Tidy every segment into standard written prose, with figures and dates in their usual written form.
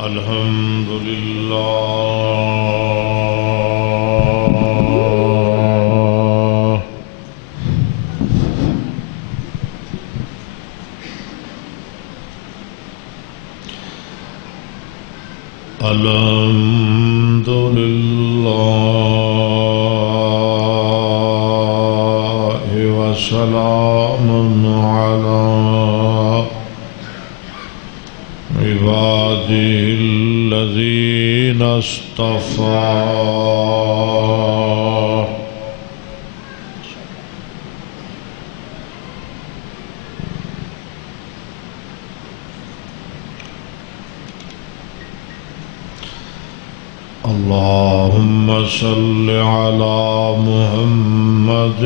الحمد لله الحمد لله وسلام على عباده الذين اصطفى اللهم صل على محمد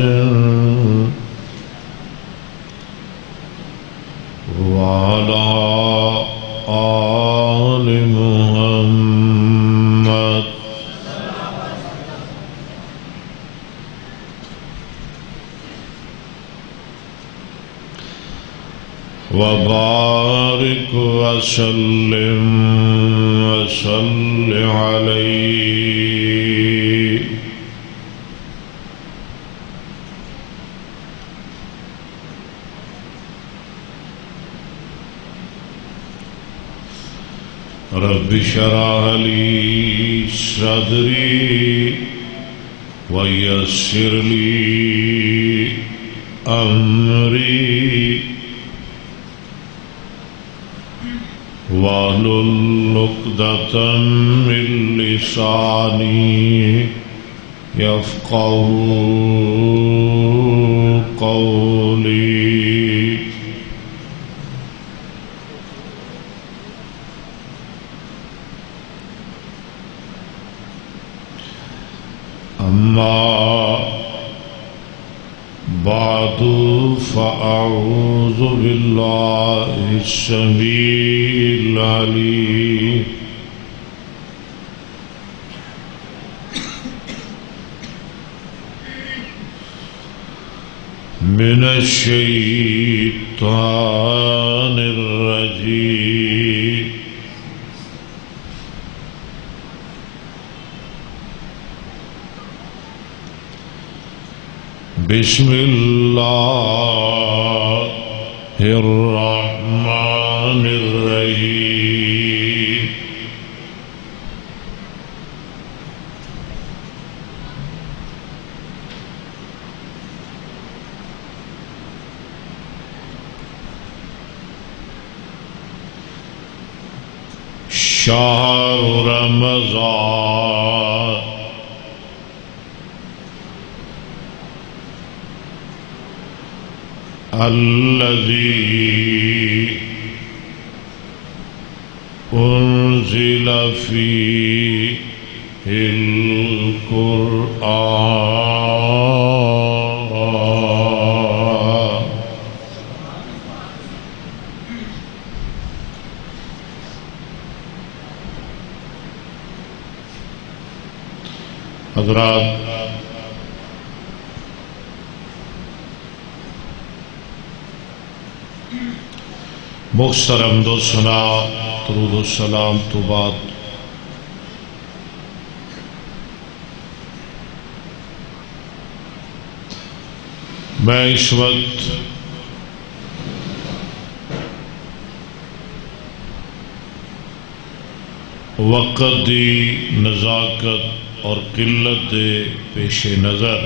وعلى آل محمد وبارك وسلم وصل عليه رب اشرح لي صدري ويسر لي أمري واحلل عقدة من لساني يفقهوا قولي أما بعد فأعوذ بالله السميع العليم من الشيطان الرجيم بسم الله الرحمن الرحيم شهر رمضان الذي أنزل فيه القرآن حضرات محترم دو سنا درود و سلام تو بعد میں اس وقت وقت دی نزاکت اور قلت دے پیش نظر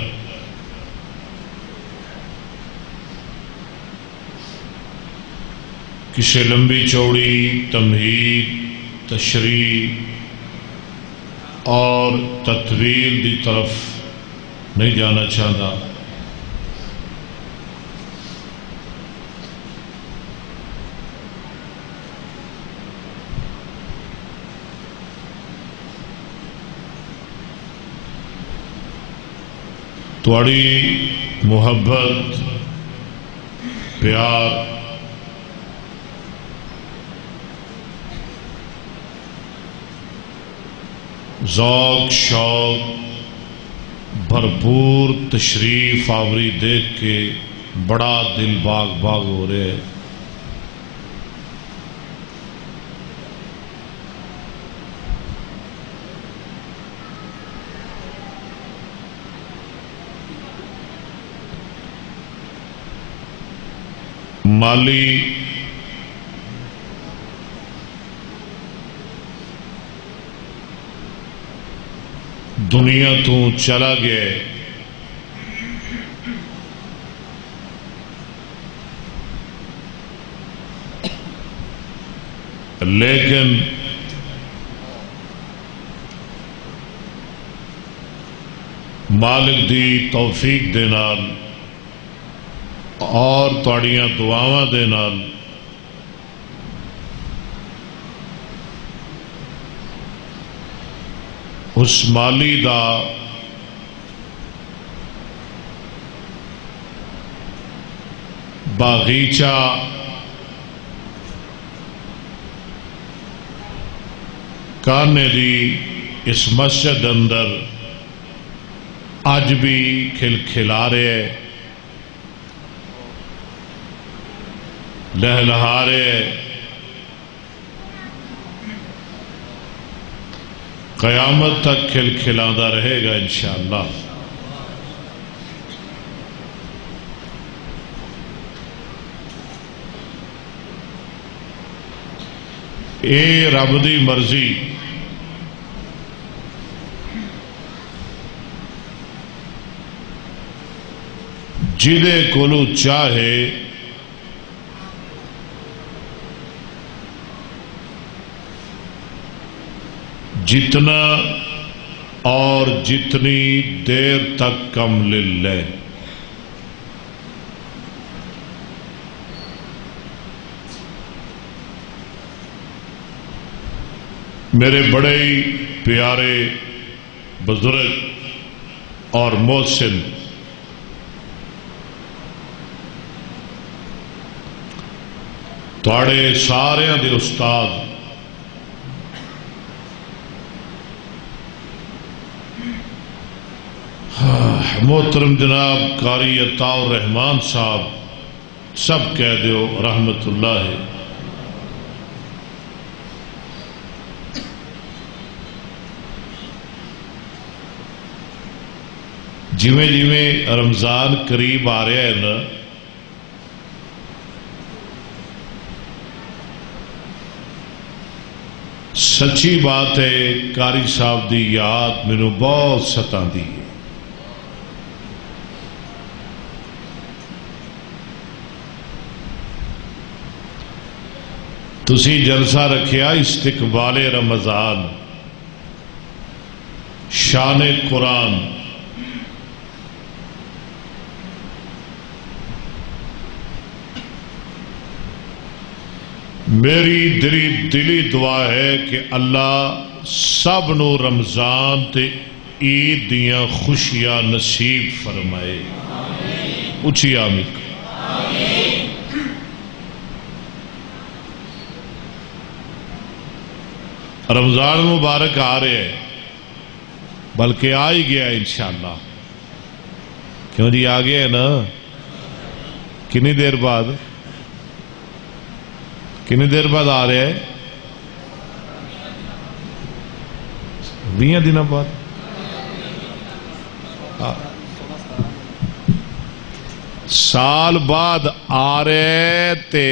کسی لمبی چوڑی تمہید تشریح اور تطویل دی طرف نہیں جانا چاہتا تواڑی محبت پیار ذوق شوق بھرپور تشریف آوری دیکھ کے بڑا دل باغ باغ ہو رہے مالی دنیا تو چلا گیا، لیکن مالک دی توفیق دے نال اور تواڈیاں دعاواں دے نال اس مالی دا باغیچہ کانے دی اس مسجد اندر اج بھی کھلکھلا رہے، لہلہا رہے، قیامت تک کھلکھلاتا رہے گا انشاءاللہ۔ اے رب دی مرضی، جدے کولو چاہے جتنا اور جتنی دیر تک کم للہ، میرے بڑے پیارے بزرگ اور محسن تواڈے سارے دے استاد محترم جناب قاری عطا الرحمان صاحب سب کہہ دیو رحمت اللہ ہے۔ جویں جویں رمضان قریب آ رہا ہے نا، سچی بات ہے قاری صاحب دی یاد مینوں بہت ستاندی ہے۔ تسی جلسہ رکھیا استقبال رمضان، شان قرآن، میری دلی دعا ہے کہ اللہ سب نو رمضان تے عید دیاں خوشیاں نصیب فرمائے، اچھی آمین۔ رمضان مبارک آ رہے ہیں، بلکہ آ ہی گیا انشاءاللہ، کیوں جی آ گیا ہے نا؟ کنی دیر بعد آ رہے ہیں؟ 20 دنوں بعد۔ سال بعد آ رہے تے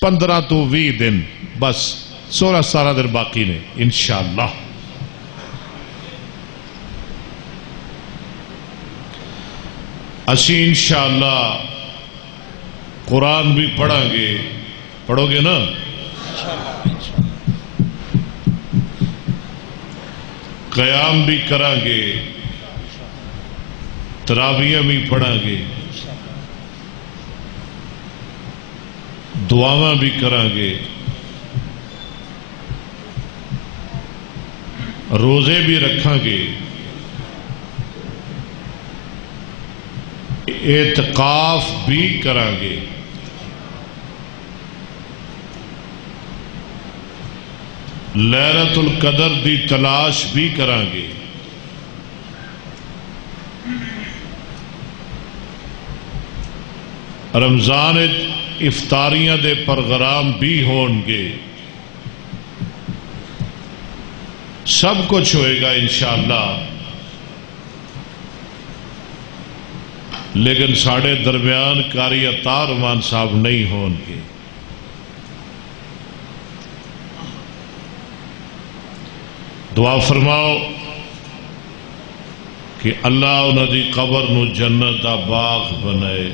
15 تو 20 دن، بس 16-17 دن باقی نے انشاءاللہ۔ اسی انشاءاللہ قرآن بھی پڑھیں گے، پڑھو گے نا؟ قیام بھی کریں گے، تراویح بھی پڑھیں گے، دعاواں بھی کریں گے، روزے بھی رکھیں گے، اعتکاف بھی کریں گے، لیلۃ القدر دی تلاش بھی کریں گے، رمضان افطاریاں دے پروگرام بھی ہون گے، سب کچھ ہوئے گا انشاءاللہ۔ لیکن ساڑے درمیان قاری عطا رحمان صاحب نہیں ہون گے. دعا فرماؤ کہ اللہ انہاں دی قبر نو جنت دا باغ بنائے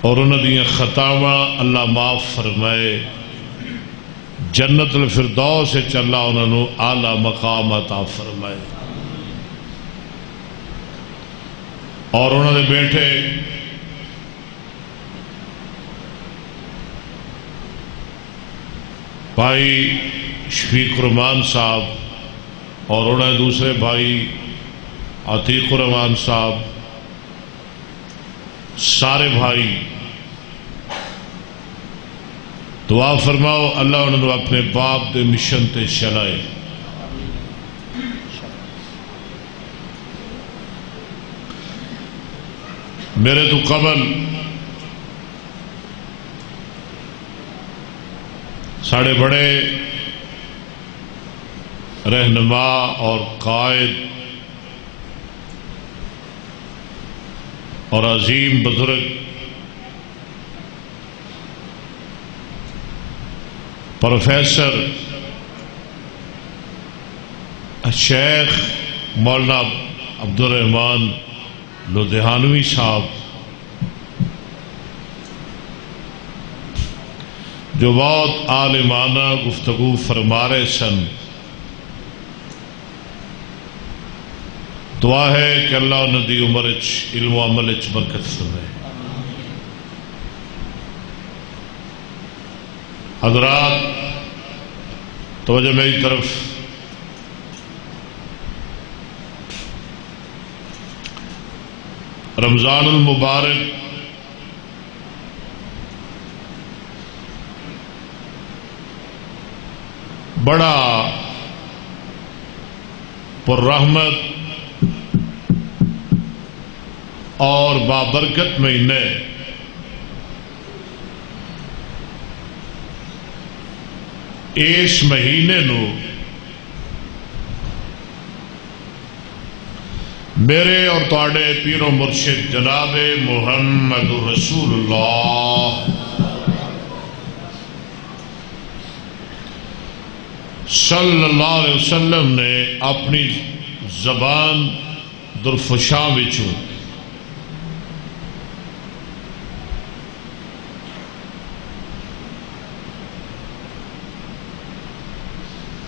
اور انہاں دی خطاواں اللہ معاف فرمائے. جنت الفردوس سے چلا انہاں نو اعلی مقام عطا فرمائے. اور انہوں نے بیٹھے بھائی شفیق الرحمان صاحب اور انہوں نے دوسرے بھائی عتیق الرحمان صاحب، سارے بھائی دعا فرماؤ اللہ انہوں نے اپنے باپ دے مشن تے چلائے. میرے تو قبل ساڑے بڑے رہنما اور قائد اور عظیم بزرگ پروفیسر شیخ مولانا عبدالرحمان لدھیانوی صاحب جو بہت عالمانہ گفتگو فرما رہے سن، دعا ہے کہ اللہ انہاں دی عمر علم و عمل برکت فرمائے. حضرات توجہ میری طرف. رمضان المبارک بڑا پررحمت اور بابرکت مہینے. اس مہینے نو میرے اور تواڈے پیر و مرشد جناب محمد رسول اللہ صلی اللہ علیہ وسلم نے اپنی زبان درفشاں وچوں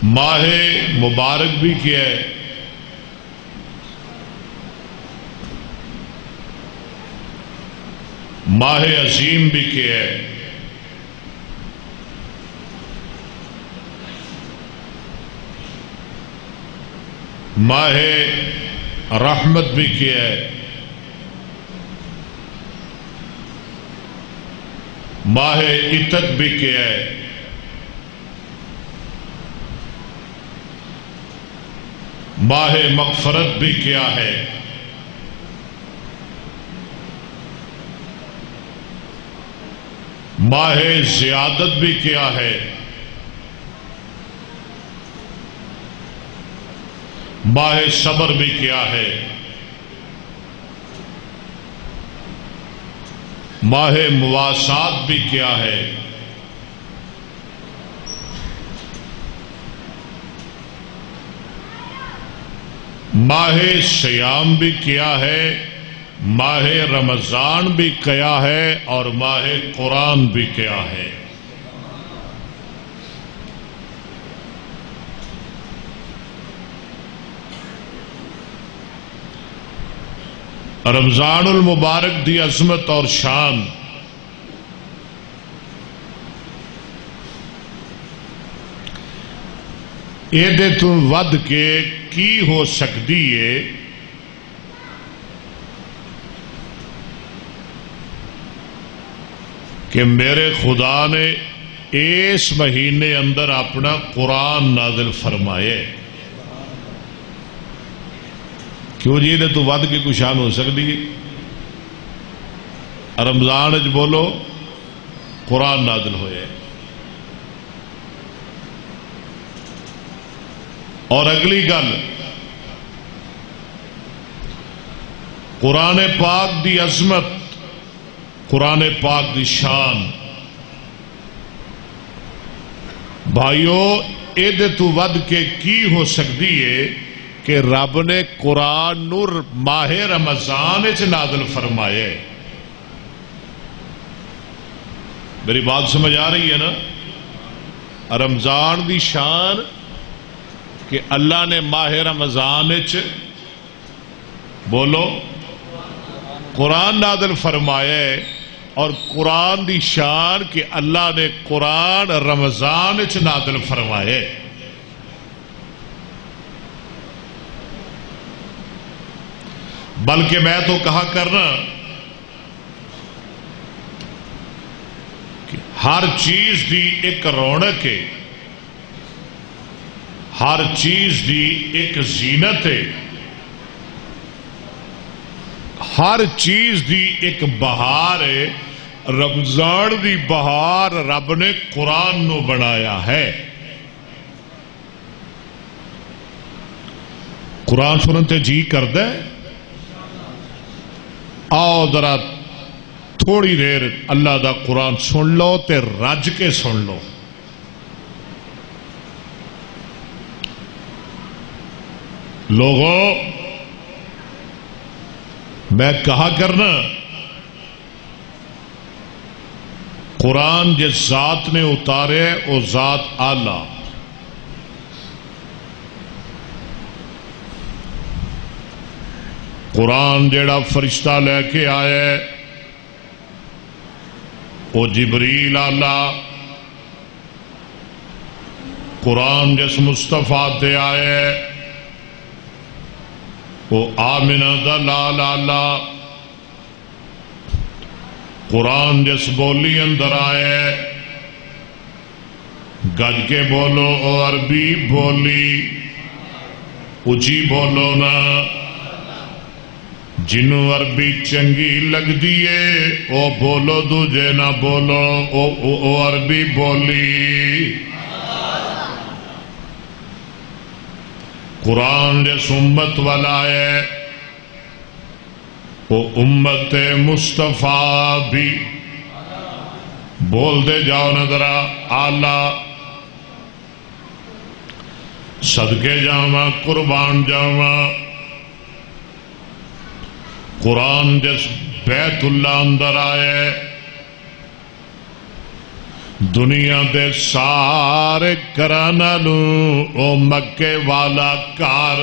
ماہ مبارک بھی کیا ہے، ماہ عظیم بھی کیا ہے، ماہ رحمت بھی کیا ہے، ماہ عتق بھی کیا ہے، ماہ مغفرت بھی کیا ہے، ماہ زیادت بھی کیا ہے، ماہ صبر بھی کیا ہے، ماہ مواسات بھی کیا ہے، ماہ سیام بھی کیا ہے، ماہ رمضان بھی کیا ہے، اور ماہ قرآن بھی کیا ہے. رمضان المبارک دی عظمت اور شان ایدے تو ود کے کی ہو سکتی ہے کہ میرے خدا نے اس مہینے اندر اپنا قرآن نازل فرمائے. کیوں جی نے تو ود کے کوئی شان ہو سکتی ہے؟ رمضان اچ بولو قرآن نازل ہوئے. اور اگلی گل قرآن پاک دی عظمت، قرآن پاک دی شان بھائیو ایدے تو ود کے کی ہو سکتی ہے کہ رب نے قرآن نور ماہ رمضان وچ نازل فرمائے. میری بات سمجھ آ رہی ہے نا؟ رمضان دی شان کہ اللہ نے ماہ رمضان وچ بولو قرآن نازل فرمائے، اور قرآن دی شان کہ اللہ نے قرآن رمضان وچ نازل فرمائے. بلکہ میں تو کہا کرنا کہ ہر چیز دی ایک رونق ہے، ہر چیز دی ایک زینت ہے، ہر چیز دی ایک بہار ہے. رمضان دی بہار رب نے قرآن نو بنایا ہے. قرآن سنتے جی کردا ہے؟ آؤ ذرا تھوڑی دیر اللہ دا قرآن سن لو تے رج کے سن لو. لوگوں میں کہا کرنا قرآن جس ذات نے اتارے وہ ذات آلہ، قرآن جیڑا فرشتہ لے کے آئے وہ جبریل آلہ، قرآن جس مصطفیٰ تے آئے وہ آمنہ دا لال آلہ، قرآن جس بولی اندر آئے گج کے بولو او عربی بولی اچھی بولو نا، جنوں عربی چنگی لگ دیے او بولو دوجے نہ بولو او عربی بولی. قرآن جس امت والا ہے وہ امت مصطفیٰ بھی بول دے جاؤ نظر آلہ. صدقے جاواں قربان جاواں قرآن جس بیت اللہ اندر آئے دنیا دے سارے کرانا نو او مکے والا کار.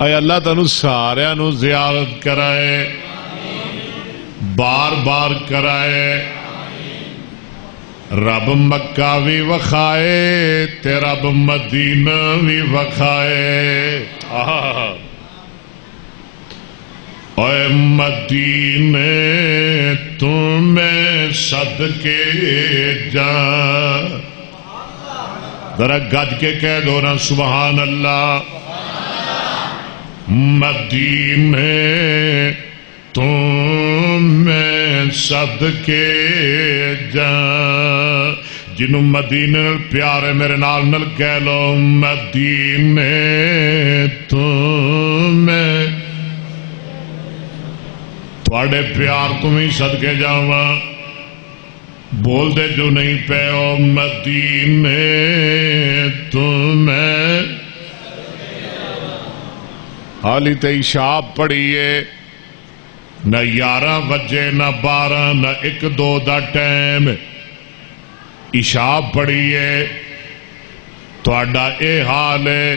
اے اللہ تنو سارے نو زیارت کرائے، بار بار کرائے. رب مکہ بھی وکھائے تے رب مدینہ بھی وکھائے. اے مدینے تمہیں صدقے جا، ذرا گج کے کہہ دو نا سبحان اللہ. مدینے تمہیں صدقے جا، جنوں مدینے پیارے میرے نال نل کہہ لو مدینے تمہیں تھوڑے پیار تمہیں صدقے جاواں. بول دے جو نہیں پہ او مدینے تمہیں. حالی تے عشاء پڑھیے نہ 11 بجے نہ 12 نہ 1-2 دا ٹائم. عشاء پڑھیے تہاڈا اے حال ہے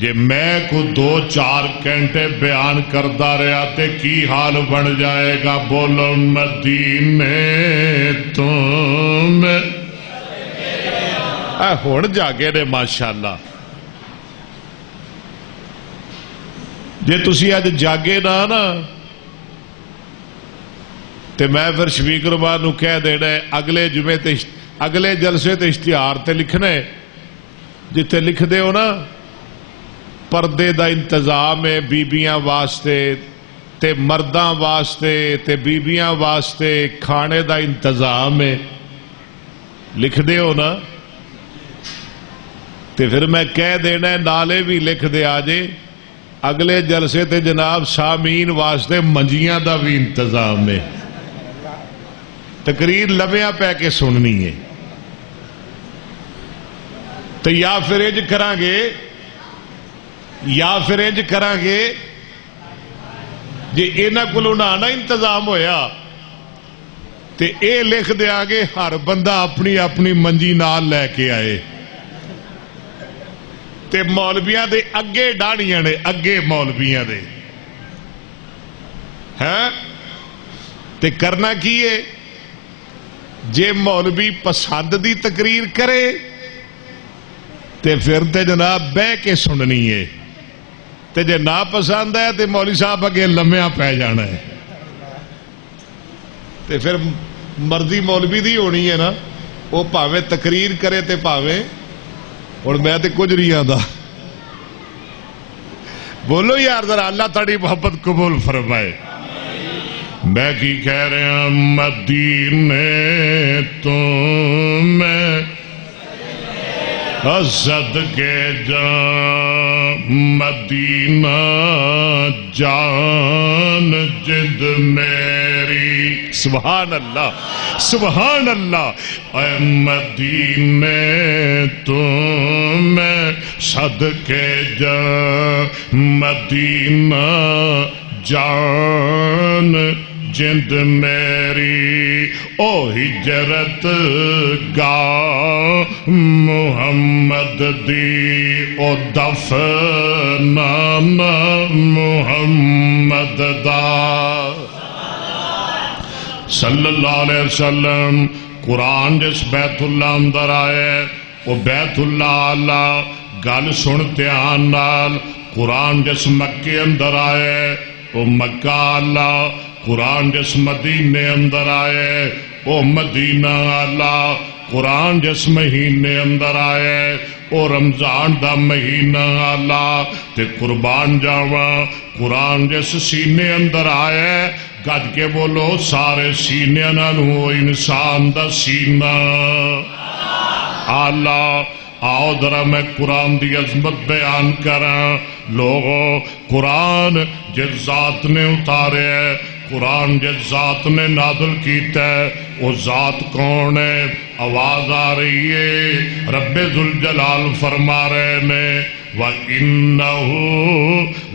جے میں کو 2-4 گھنٹے بیان کرتا رہا تے کی حال بن جائے گا. بولو مدینے تم ہن جاگے نے ماشاءاللہ. جے تسی اج جاگے نا تے میں پھر شفیق رحمان نو کہہ دینا اگلے جمعے تے اگلے جلسے تے اشتہار تے لکھنے جتے لکھ دے ہو نا پردے دا انتظام ہے بیبیاں واسطے تے مرداں واسطے تے بیبیاں واسطے کھانے دا انتظام ہے لکھ دے ہو نا تے پھر میں کہہ دینا نالے بھی لکھ دے آجے اگلے جلسے تے جناب سامعین واسطے منجیاں دا بھی انتظام ہے، تقریر لمیاں پہ کے سننی ہے، تو یا پھر انج کران گے جی انہاں کولوں نہ انتظام ہویا تے اے لکھ دیا گے ہر بندہ اپنی اپنی منجی نال لے کے آئے، تے مولویاں دے اگے ڈاڑیاں نے اگے مولویاں دے ہاں تے کرنا کی ہے جے مولوی پسند دی تقریر کرے تے پھر تے جناب بہ کے سننی ہے، تے جے نا پسند ہے تے مولوی صاحب اگے لمیاں پہ جانا ہے، تے پھر مرضی مولوی دی ہونی ہے نا، وہ پاویں تقریر کرے تے پاویں، اور میں تے کچھ نہیں آندا، بولو یار ذرا اللہ تاڑی محبت قبول فرمائے۔ میں کی کہہ رہا مدینے تو میں صدقے جان مدینہ جان جد میری، سبحان اللہ سبحان اللہ، اے مدینے تو میں صدقے جان مدینہ جان جند میری، او ہجرت گاہ محمد دی، او دفنانا محمد دا صلی اللہ علیہ وسلم۔ قرآن جس بیت اللہ اندر آئے وہ بیت اللہ اللہ گل سنتے آنال، قرآن جس مکے اندر آئے وہ مکہ اللہ، قرآن جس مدینے اندر آئے وہ مدینہ اللہ، قرآن جس مہینے اندر آئے وہ رمضان دا مہینہ اللہ، تے قربان جاواں قرآن جس سینے اندر آئے گج کے بولو سارے سینے نالوں انسان دا سینہ اللہ۔ آؤ ذرا میں قرآن دی عظمت بیان کراں، لوگوں قرآن جس ذات نے اتارے ہے، قرآن جس ذات نے نازل کیتا ہے، وہ ذات کون ہے؟ آواز آ رہی ہے، رب ذوالجلال فرما رہے نے وَإِنَّهُ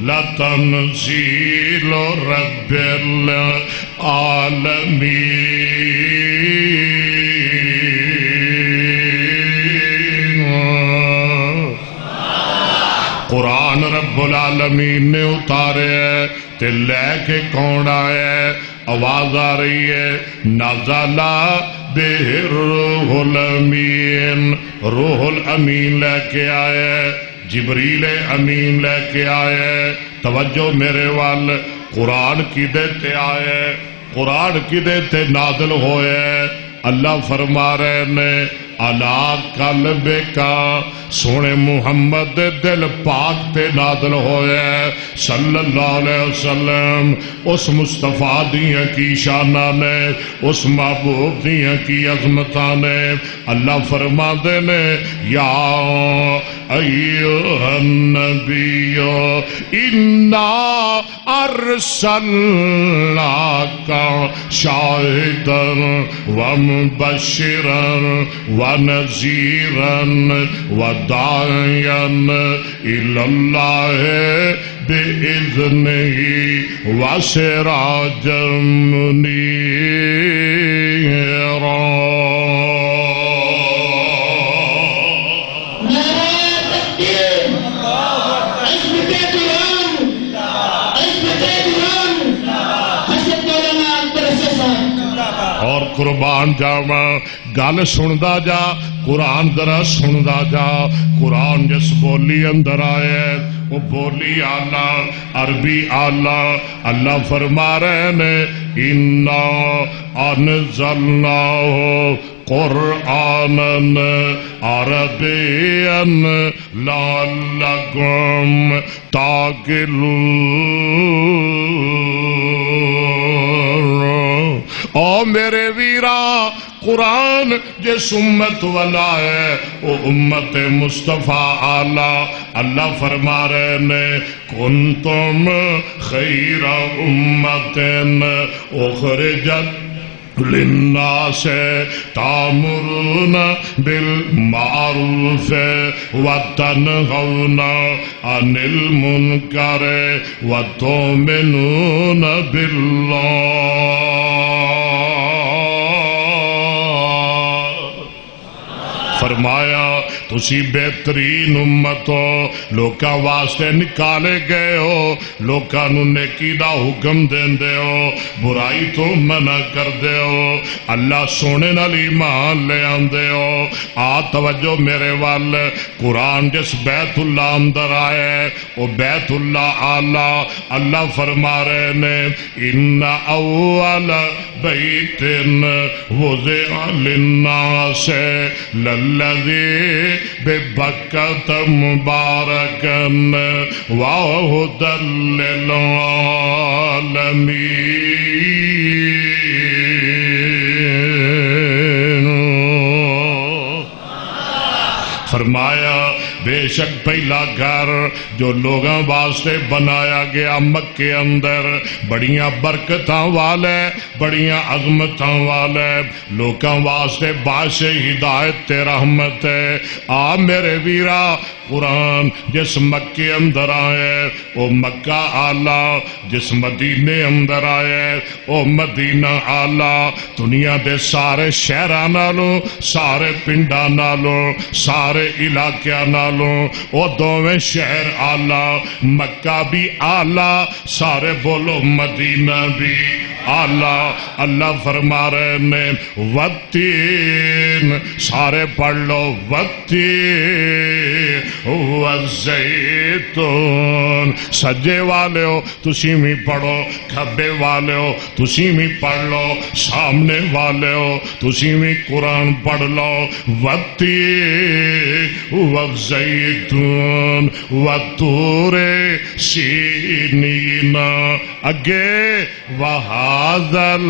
لَتَنزِيلُ رَبِّ الْعَالَمِينَ۔ قرآن رب العالمین نے اتارے ہے، تے لے کے کون آئے؟ آواز آ رہی ہے نازل بہ الروح الامین، روح الامین لے کے آئے، جبریل امین لے کے آئے۔ توجہ میرے وال، قرآن کی دیتے آئے، قرآن کی دیتے نازل ہوئے، اللہ فرما رہے نے علا قلبکا، سونے محمد دل پاک تے نازل ہوئے صلی اللہ علیہ وسلم، اس مصطفیٰ دیاں کی شانہ نے، اس محبوب دیاں کی عظمتہ نے، اللہ فرما دے نے یا ایوہ النبی انا ارسلناکا شاہدا ومبشرا ونذیرا وداعیا الی اللہ بإذنہ وسراجا منیرا۔ اور قربان جاواں گل سندا جا، قرآن ذرا سندا جا، قرآن جس بولی اندر آئے وہ بولی آلہ، عربی آلہ، اللہ فرما رہے نے اِنَّا أَنزَلْنَاهُ قُرْآنًا عَرَبِيًّا لَعَلَّكُمْ تَعْقِلُونَ۔ او میرے ویرا قرآن جس امت والا ہے وہ امت مصطفیٰ اعلیٰ اللہ فرما رہے نے کنتم خیر امت اخرجت للناس تأمرون بالمعروف وتنهون عن المنکر وتؤمنون بالله فرمایا تسی بہترین امت ہو لوکاں واسطے نکالے گئے ہو لوکاں نو نیکی دا حکم دیندے ہو برائی تو منع کردے ہو اللہ سونے نال ایمان لے آندے ہو آ توجہ میرے وال قرآن جس بیت اللہ اندر آئے وہ بیت اللہ اعلیٰ اللہ فرما رہے نے ان اول بیت وضع للناس للذی ببکت مبارکن وہدى للعالمین فرمایا بے شک پہلا گھر جو لوگاں واسطے بنایا گیا مکے اندر بڑیاں برکتاں والے بڑیاں عظمتاں والے لوگاں واسطے باعث ہدایت تے رحمت ہے آ میرے ویرا قرآن جس مکے اندر آئے وہ مکہ اعلیٰ جس مدینے اندر آئے وہ مدینہ اعلیٰ دنیا دے سارے شہراں نالوں سارے پنڈاں نالوں سارے علاقیاں نالوں وہ دوویں شہر اعلیٰ مکہ بھی اعلیٰ سارے بولو مدینہ بھی اعلیٰ اللہ فرما رہے نے والتین سارے پڑھ لو والتین والزیتون سجے والے ہو تسی بھی پڑھو کھبے والے ہو تسی بھی پڑھ لو سامنے والے ہو تسی بھی قرآن پڑھ لو والتین والزیتون والطور سینین اگے وہازل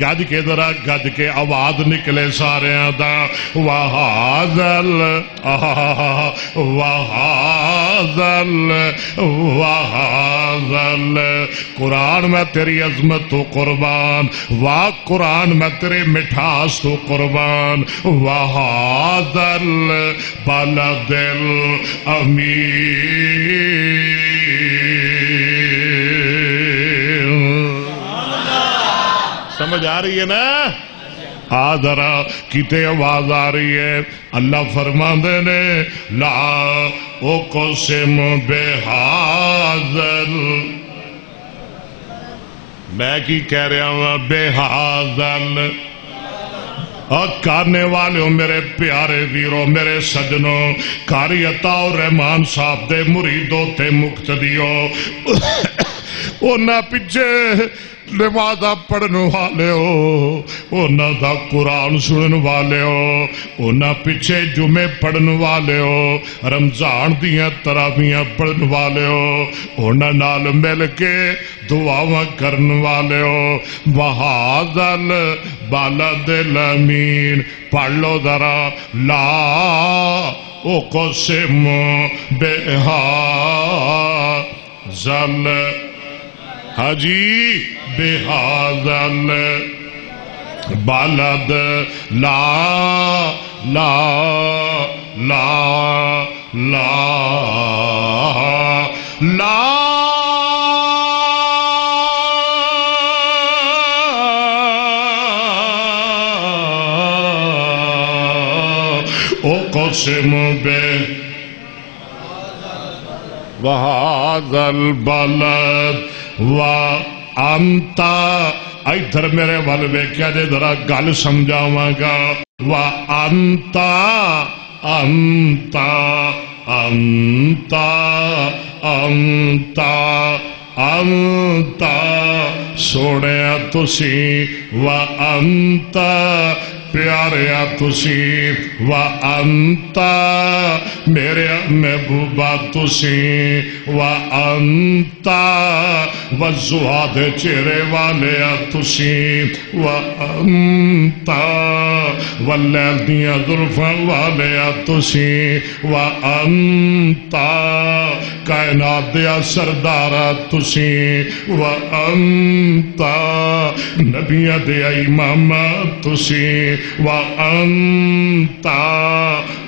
گج کے ذرا گج کے آواز نکلے سارے دا وہازل قرآن میں تیری عظمت تو قربان واہ قرآن میں تیرے مٹھاس تو قربان وہازل بلد الامین سمجھ آ رہی ہے نا ذرا کتے آواز آ رہی ہے اللہ فرماندے نے لا اقسم بہذل میں کی کہہ رہا ہوں بہذل کارنے والے ہو میرے پیارے ویرو میرے سجنوں قاری عطا الرحمان صاحب دے مریدوں تے مقتدیوں انہاں پیچھے نمازاں پڑھنے والے ہو انہاں دا قرآن سنن والے ہو انہاں پیچھے جمعے پڑھن والے ہو رمضان دیاں تراویحاں پڑھن والے ہو انہاں نال مل کے دعاواں کرن والے ہو وہذل بلد الامین پڑھ لو ذرا لا اقسم بہذل حجی بہذل بلد لا لا لا لا لا اقسم وہذا البلد وانتا ادھر میرے والوے کیا جے ذرا گل سمجھاواں گا وانتا انتا انتا انتا انتا سونے تسی وانت پیارے تسی وانت میرے محبوبہ تسی وانت وزہاد چہرے والے تسی وانت واللیل دیاں زلفاں والے تسی وانت کائنات دیا سردارہ تسی وانت نبیہ دیا امام تسی وانت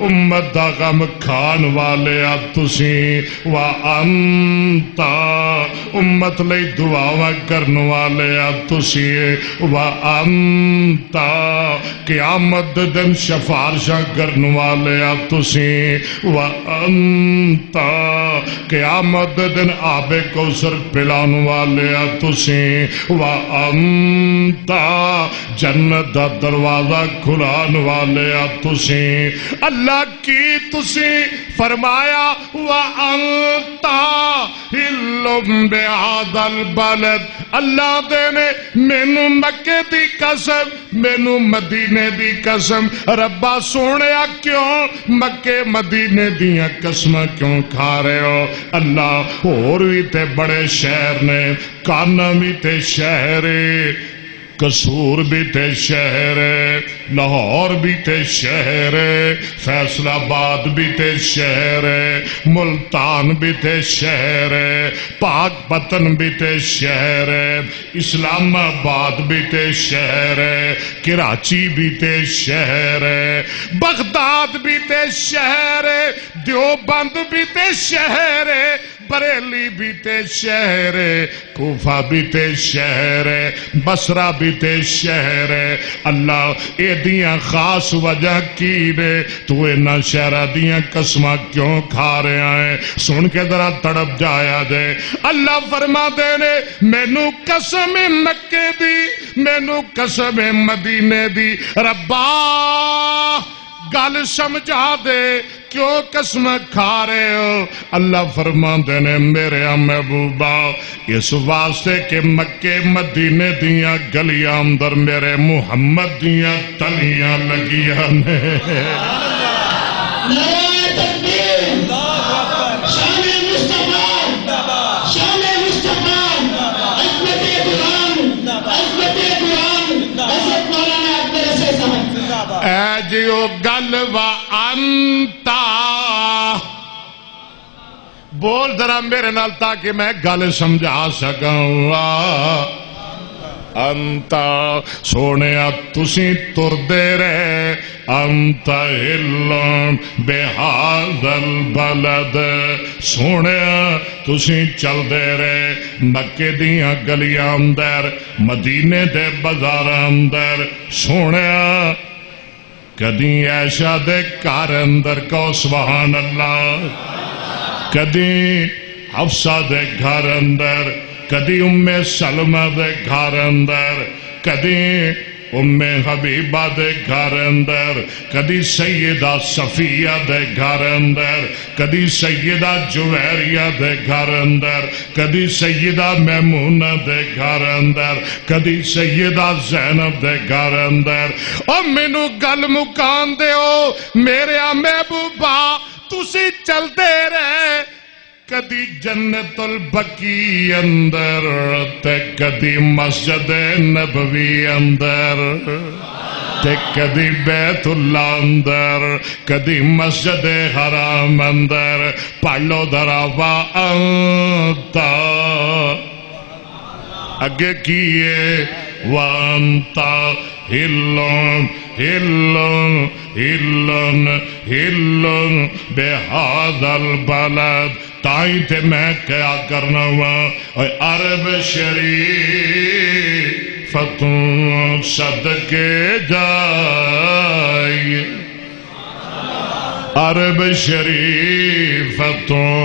امت دا غم کھان والے تسی وانت امت لئی دعاواں کرن والے تسی وانت قیامت دن شفارشاں کرن والے تسی وانت قیامت دن آب کوثر پلان والے تسی وانت جنت دا دروازہ کھلان والے تسی اللہ کی تسی فرمایا وانت حل بہذا البلد اللہ دینے مینوں مکے دی قسم مینوں مدینے دی قسم ربا سونیا کیوں مکے مدینے دیاں قسماں کیوں کھا رہے ہو اللہ اور بھی تے بڑے شہر نے کانا بھی تے شہر قصور بھی تے شہر لاہور بھی تے شہر فیصل آباد بھی تے شہر ملتان بھی تے شہر پاک پتن بھی تے شہر اسلام آباد بھی تے شہر کراچی بھی تے شہر بغداد بھی تے شہر دیوبند بھی تے شہر بریلی بھی تے شہر کوفہ بھی تے شہر بصرہ بھی تے شہر اللہ اے دیاں خاص وجہ کی نے تو اینا شہرہ دیاں قسمہ کیوں کھا رہے ہیں سن کے ذرا تڑپ جایا جائے اللہ فرما دینے مینو قسم مکے دی مینو قسم مدینے دی ربا گل سمجھا دے کیوں قسم کھا رہے ہو اللہ فرما دینے میرے محبوبہ اس واسطے کہ مکے مدینے دیاں گلیاں اندر میرے محمد دیاں تلیاں لگیاں نے اے جیو گل وانتا بول ذرا میرے نال تاکہ میں گل سمجھا سکاں انتا سونے تسی تردے رہے انتا ہلن بہذا البلد سونے تسی چل دے رہے مکے دیاں گلیاں اندر مدینے دے بازار اندر سونے کدی عائشہ دے گھر اندر کو سبحان اللہ کدی حفصہ دے گھر اندر کدی ام سلمہ دے گھر اندر کدی ام حبیبہ دے گھر اندر کدی سیدہ صفیہ دے گھر اندر کدی سیدہ جویریہ دے گھر اندر کدی سیدہ میمونہ دے گھر اندر کدی سیدہ زینب دے گھر اندر او مینوں گل مکان دے ہو میرے محبوبہ تسی چل دے رہے کدی جنت البقیع اندر تے کدی مسجد نبوی اندر تے کدی بیت اللہ اندر کدی مسجد حرام اندر پڑھ لو ذرا وانتا اگے کیے وانتا ہلن ہلن ہلن ہلن بہذا البلد تائیں تے میں کیا کرنا ہوا عرب شریف فتوں صدقے جائیے عرب شریف فتوں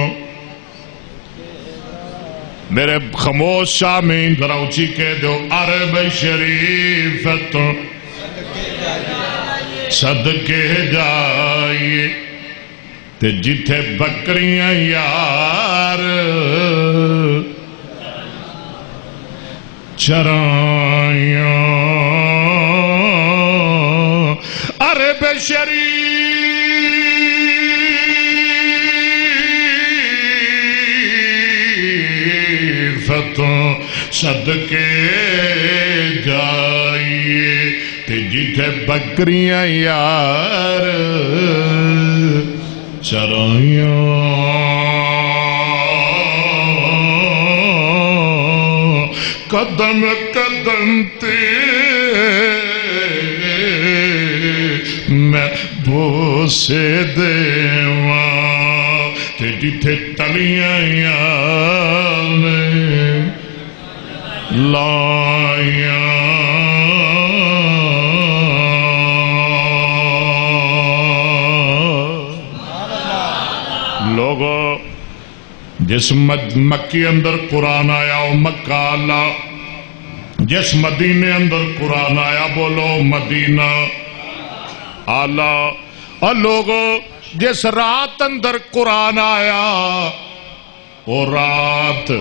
میرے خاموش سامعین ذرا اونچی کہہ دو عرب شریف فتوں صدقے جائیے تے جتھے بکریاں یار چرائیاں عرب شریف تو صدقے جائیے تے جتھے بکریاں یار چرائیاں قدم قدم تے میں بوسے دیواں تے جتھے تلیاں یار نے لائیاں لوگو جس مکی اندر قرآن آیا وہ مکہ اللہ، جس مدینے اندر قرآن آیا بولو مدینہ آلہ، اور لوگو جس رات اندر قرآن آیا وہ رات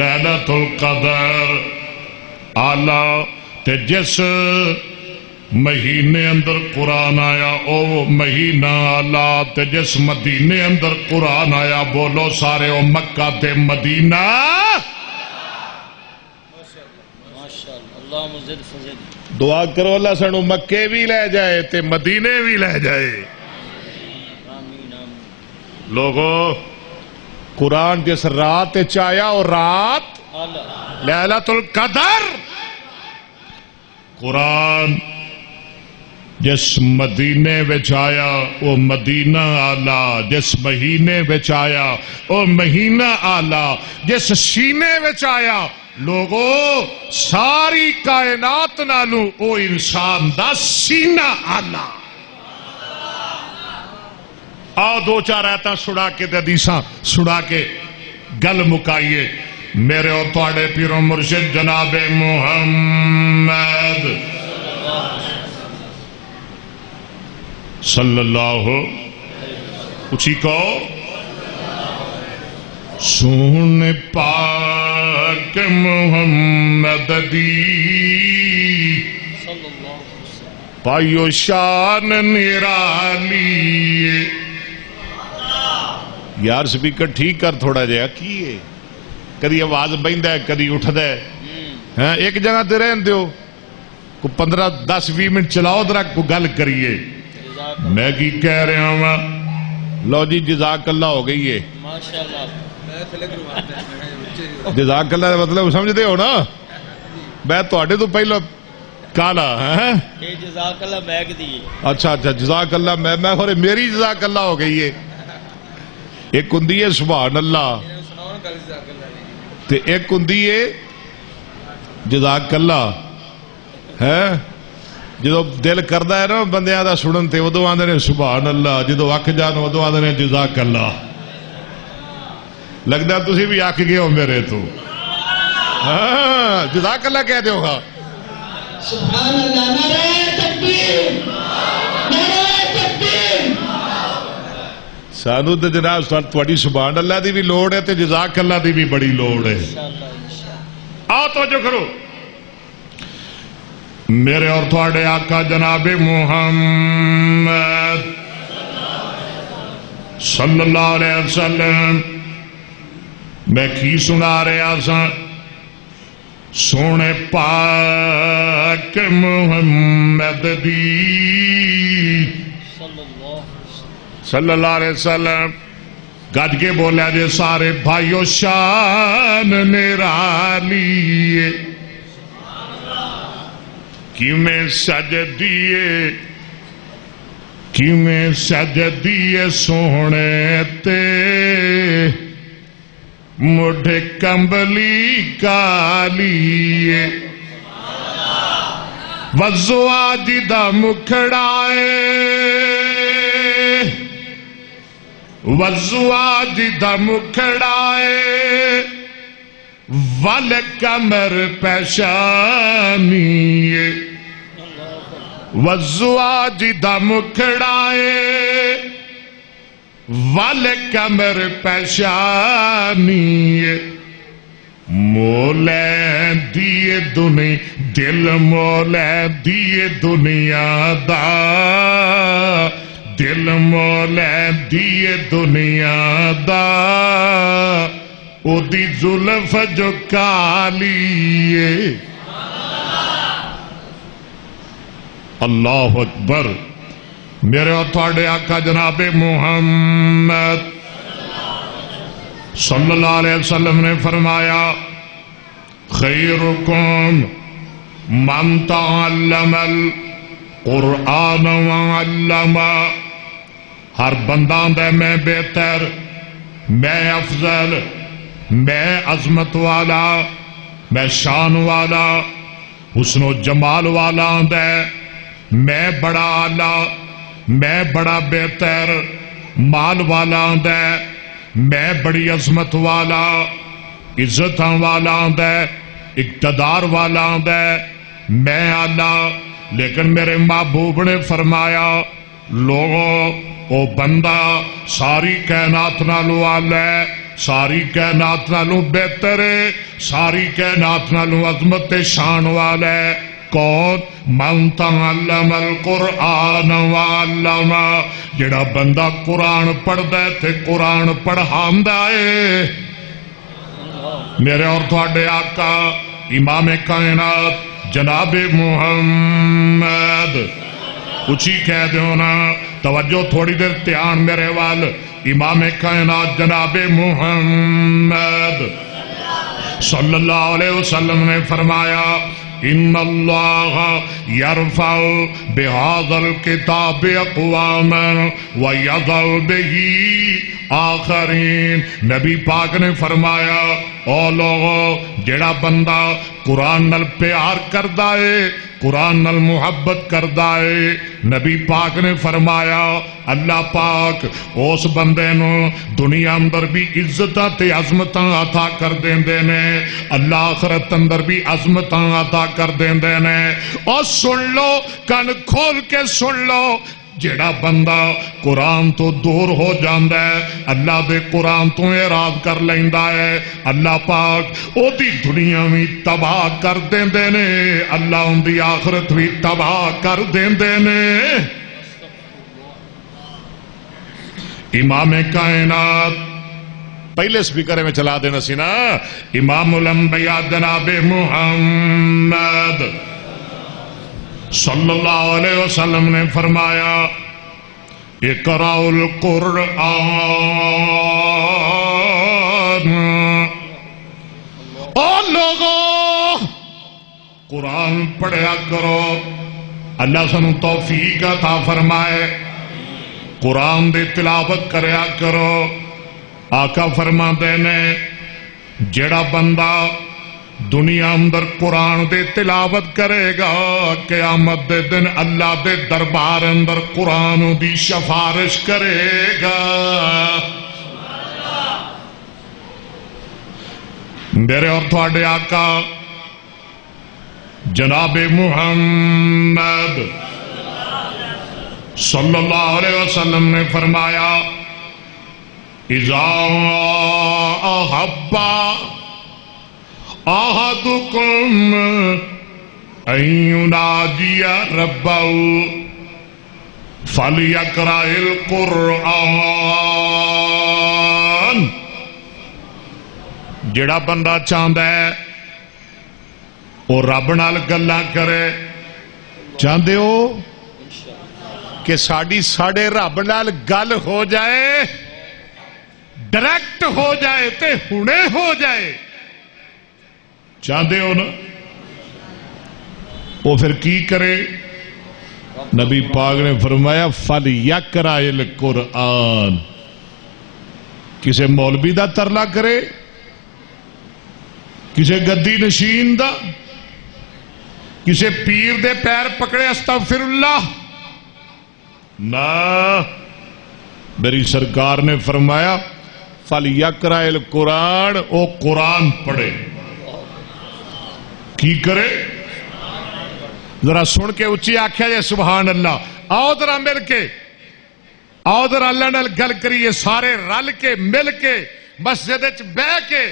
لیلۃ القدر آلہ، تے جس مہینے اندر قرآن آیا او مہینہ آلہ، تے جس مدینے اندر قرآن آیا بولو سارے او مکہ تے مدینہ۔ دعا کرو اللہ سانو مکے بھی لے جائے تے مدینے بھی لے جائے۔ لوگو قرآن جس رات چایا اور رات لیلۃ القدر، قرآن جس مدینے وچ آیا وہ مدینہ آلہ، جس مہینے وچ آیا وہ مہینہ آلہ، جس سینے وچ آیا لوگو ساری کائنات نالو او انسان دا سینہ آلہ۔ آؤ دو چار آیتاں سڑا کے حدیثاں سڑا کے گل مکائیے۔ میرے اور تواڈے پیر و مرشد جناب محمد صلی اللہ اچھی کو سون پاک محمد دی پائیو شان نرالی۔ یار سپیکر ٹھیک کر تھوڑا جہا کی ہے، کدی آواز بہندا ہے کدی اٹھدا ہے، ہاں ایک جگہ تے رہن دیو، کو 15-10-20 منٹ چلاؤ ذرا کو گل کریے۔ میں کی کہہ رہا ہوں، لو جی جزاک اللہ ہو گئی ہے، جزاک اللہ مطلب سمجھتے ہو نا، میں تواڈے تو پہلو کالا ہے جزاک اللہ بیگ دی، اچھا اچھا جزاک اللہ میں میری جزاک اللہ ہو گئی ہے۔ ایک ہندی ہے سبحان اللہ تے ایک ہندی ہے جزاک اللہ ہے۔ جدو دل کردا ہے نا بندیاں دا سنن تے ادو آندے نے سبحان اللہ، جدو اک جان ادو آندے نے جزاک اللہ۔ لگدا تسی بھی اک گئے ہو میرے تو، ہاں جزاک اللہ کہہ دیو گا۔ سبحان اللہ، نعرہ تکبیر، نعرہ تکبیر۔ سانو تے جناب تواڈی سبحان اللہ دی بھی لوڑ ہے تے جزاک اللہ دی بھی بڑی لوڑ ہے۔ آؤ توجہ کرو، میرے اور تھوڑے آقا جناب محمد صلی اللہ علیہ وسلم میں کی سنا رہا سا، سونے پاک محمد دی صلی اللہ علیہ وسلم گج کے بولیا جے سارے بھائیو شان نرالی کیویں سجدیے سونے تے مڈھ کمبلی کالی وزواج دا مکھڑائے وزواج دا مکھڑائے ول کمر پیشانی وزواج دا مکھڑائے ول کمر پیشانی مولے دیے دنیا دل مولے دیے دنیا دا دل مولے دیے دنیا دا او دی زلف جو کالیے اللہ اکبر میرے اور تھوڑے آقا جناب محمد صلی اللہ علیہ وسلم نے فرمایا خیرکم من تعلم القرآن وعلم ہر بندہ دے میں بہتر میں افضل میں عظمت والا میں شان والا حسن و جمال والا دے میں بڑا اعلیٰ میں بڑا بہتر مال والا دے میں بڑی عظمت والا عزت والا دے اقتدار والا دے میں اعلیٰ لیکن میرے محبوب نے فرمایا لوگوں او بندہ ساری کائنات نالوں اعلیٰ ہے ساری کائنات نالوں بہتر ہے ساری کائنات نالوں عظمت شان والا ہے کون من تعلم القرآن وعلم جڑا بندہ قرآن پڑھ دے تے قرآن پڑھاندا ہے میرے اور تھوڑے آقا امام کائنات جناب محمد اچھی کہہ دیو نا توجہ تھوڑی دیر دھیان میرے وال امام کائنات جناب محمد صلی اللہ علیہ وسلم نے فرمایا ان اللہ یرفع بہذا الکتاب اقواما ویضع بہی آخرین نبی پاک نے فرمایا او لوگو جڑا بندہ قرآن نال پیار کردہ ہے قرآن نال محبت کردہ ہے نبی پاک نے فرمایا اللہ پاک اس بندے نو دنیا اندر بھی عزتاں تے عظمتاں عطا کر دیندے نے اللہ آخرت اندر بھی عظمتاں عطا کر دیندے نے اور سن لو کان کھول کے سن لو جڑا بندہ قرآن تو دور ہو جاندہ ہے اللہ دے قرآن تو اعراض کر لیندا ہے اللہ پاک او دی دنیا بھی تباہ کر دیندے نے اللہ ان دی آخرت بھی تباہ کر دیندے نے امام کائنات پہلے سپیکر میں چلا دینا سی نا امام الانبیاء جناب محمد صلی اللہ علیہ وسلم نے فرمایا اقرأ القرآن او لوگو قرآن پڑھیا کرو اللہ سنو توفیق عطا فرمائے قرآن دے تلاوت کریا کرو آقا فرما دینے جڑا بندہ دنیا اندر قرآن دے تلاوت کرے گا قیامت دے دن اللہ دے دربار اندر قرآن دی سفارش کرے گا میرے اور تھوڑے آقا جناب محمد صلی اللہ علیہ وسلم نے فرمایا اذا احبا احدکم ان یناجی ربہ فلیقرأ القرآن جڑا بندہ چاہتا ہے وہ رب نال گلاں کرے چاہتے ہو کہ ساڑے رب نال گل ہو جائے ڈائریکٹ ہو جائے تے ہنے ہو جائے چاہتے ہو نا وہ پھر کی کرے نبی پاک نے فرمایا فَلْيَقْرَأِ الْقُرْآنَ کسے مولوی دا ترلا کرے کسے گدی نشین دا کسے پیر دے پیر پکڑے استغفر اللہ نا میری سرکار نے فرمایا فَلْيَقْرَأِ الْقُرْآنَ او قرآن پڑھے کی کرے ذرا سن کے اچھی آکھیا جائے سبحان اللہ آؤ ذرا مل کے آؤ ذرا اللہ نال گل کریے سارے رل کے مل کے مسجد بہ کے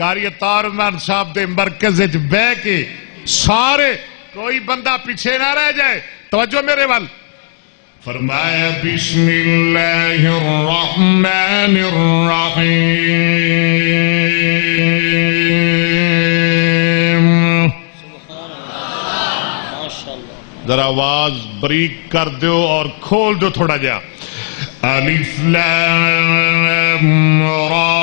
قاری تارمان صاحب دے مرکز وچ بہ کے سارے کوئی بندہ پیچھے نہ رہ جائے. توجہ میرے وال. فرمایا بسم اللہ الرحمن الرحیم. ذرا آواز بریک کر دو اور کھول دو تھوڑا جا. الف لام را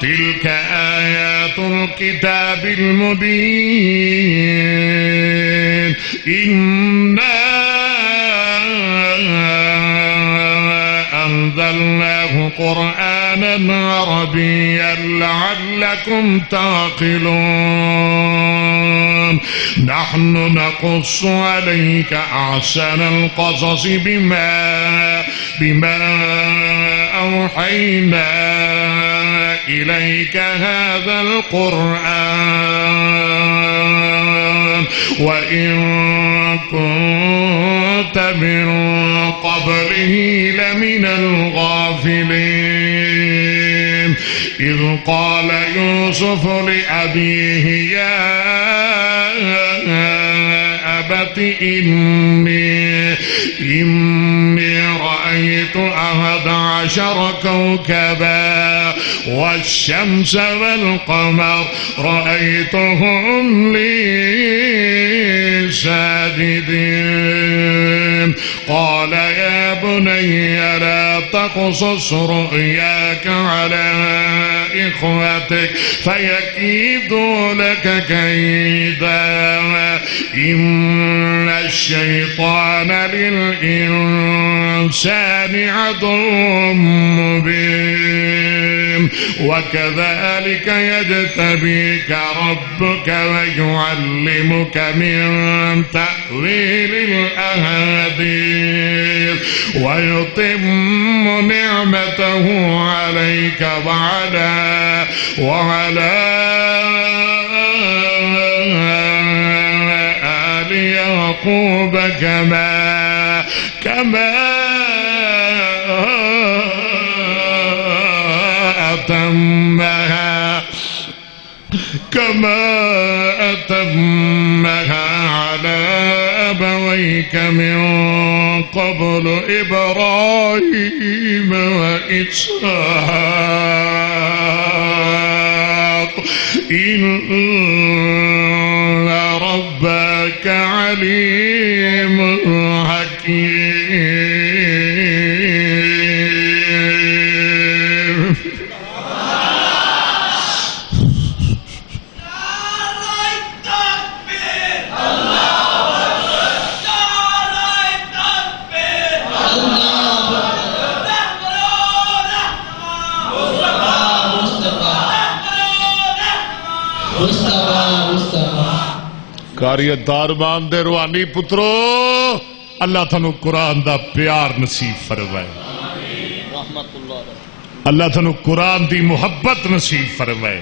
تلك آیات الكتاب المبین إنا أنزلناه قرآنا عربيا لعلكم تعقلون. نحن نقص عليك أحسن القصص بما أوحينا إليك هذا القرآن وإن كنت من قبله لمن الغافلين. إذ قال يوسف لأبيه يا أبت إني رأيت 11 كوكبا والشمس والقمر رأيتهم لي ساجدين. قال يا بني لا تقصص رؤياك على إخوتك فيكيدوا لك كيدا إن الشيطان للإنسان عدو مبين. وكذلك يجتبيك ربك ويعلمك من تأويل الأحاديث ويتم نعمته عليك وعلى آل يعقوب كما أتمها على أبويك من قبل إبراهيم وإسحاق إن ربك عليم حكيم. قاری تارمان دے روحانی پترو اللہ تھانو قرآن دا پیار نصیب فرمائے. اللہ تھانو قرآن دی محبت نصیب فرمائے.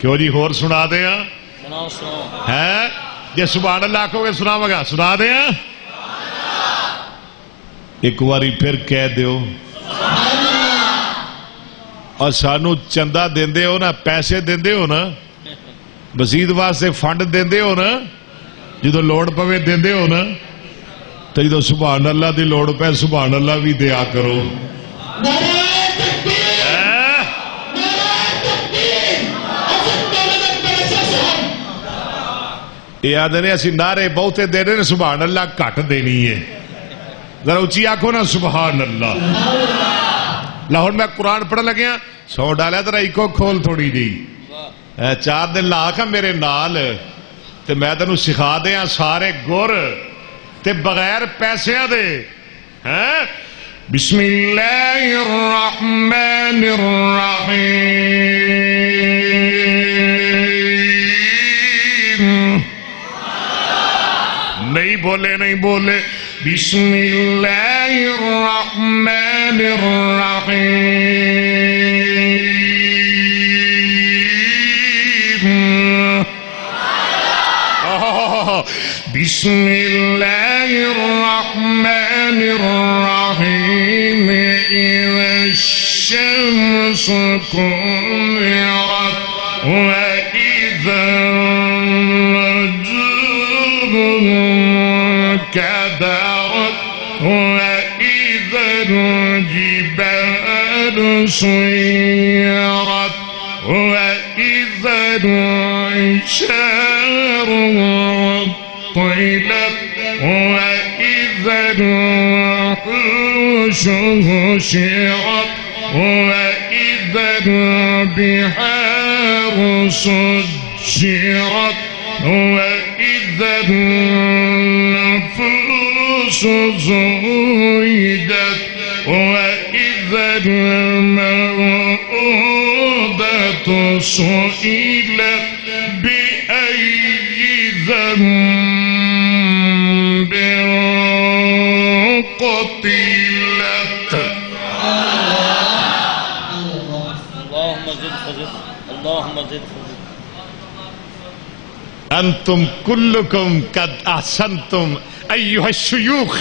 کیوں جی ہور سنا دیا ہے جی سبحان اللہ کو گے سنا مگا سنا دیا. ایک واری پھر کہہ دیو اور سانو چندہ دیندے ہو نا پیسے دیندے ہو نا مزید واسطے فنڈ دیندے ہو نا جدو لوڑ پوے دیندے ہو نا تو جدو سبحان اللہ دی لوڑ پہ سبحان اللہ بھی دیا کرو. یہ آدھے نے اسی نعرے بہتے دینے نے سبحان اللہ کٹ دینی ہے. ذرا اچھی آنکھو نا سبحان اللہ. لاہور میں قرآن پڑھ لگیا 100 ڈالا ذرا ایکو کھول تھوڑی جی 4 دن لاکھ میرے نال تے میں تینوں سکھا دیا سارے گر تے بغیر پیسے دے. بسم اللہ الرحمن الرحیم. نہیں بولے بسم اللہ الرحمن الرحیم. بسم اللہ الرحمن الرحیم. اذا الشمس سكرت وإذا النجوم كدرت وإذا الجبال سيرت وإذا العشار طيلت وإذا الوحوش هشرت وإذا البحار سجرت وإذا النفوس زوجت وإذا الموءودة سئلت بأي ذنب قتلت. اللهم زد فزد اللهم زد فزد. أنتم كلكم قد أحسنتم أيها الشيوخ.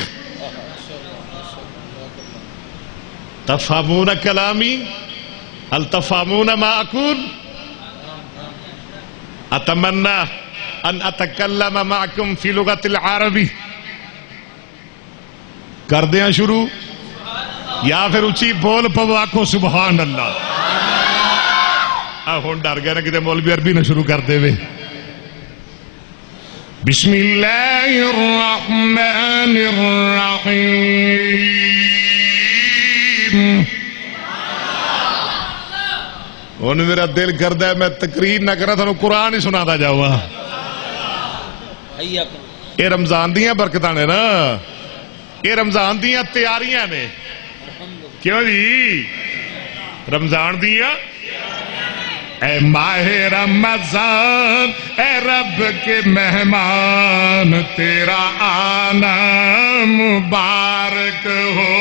تفهمون كلامي؟ هل تفهمون ما أقول؟ أتمنى أن أتكلم معكم في لغة العربي. کر دیں شروع یا پھر اچھی بول پو آکھو سبحان اللہ. ہوں ڈر گئے نا کتے مولوی عربی نہ شروع کر دے وے. بسم اللہ الرحمن الرحیم. ہوں میرا دل کرتا ہے میں تقریر نہ کرا تھانوں قرآن ہی سناتا جاؤں. یہ رمضان دیاں برکتاں نے نا، یہ رمضان دیاں تیاریاں نے. کیوں جی رمضان دیاں؟ اے ماہ رمضان اے رب کے مہمان تیرا آنا مبارک ہو.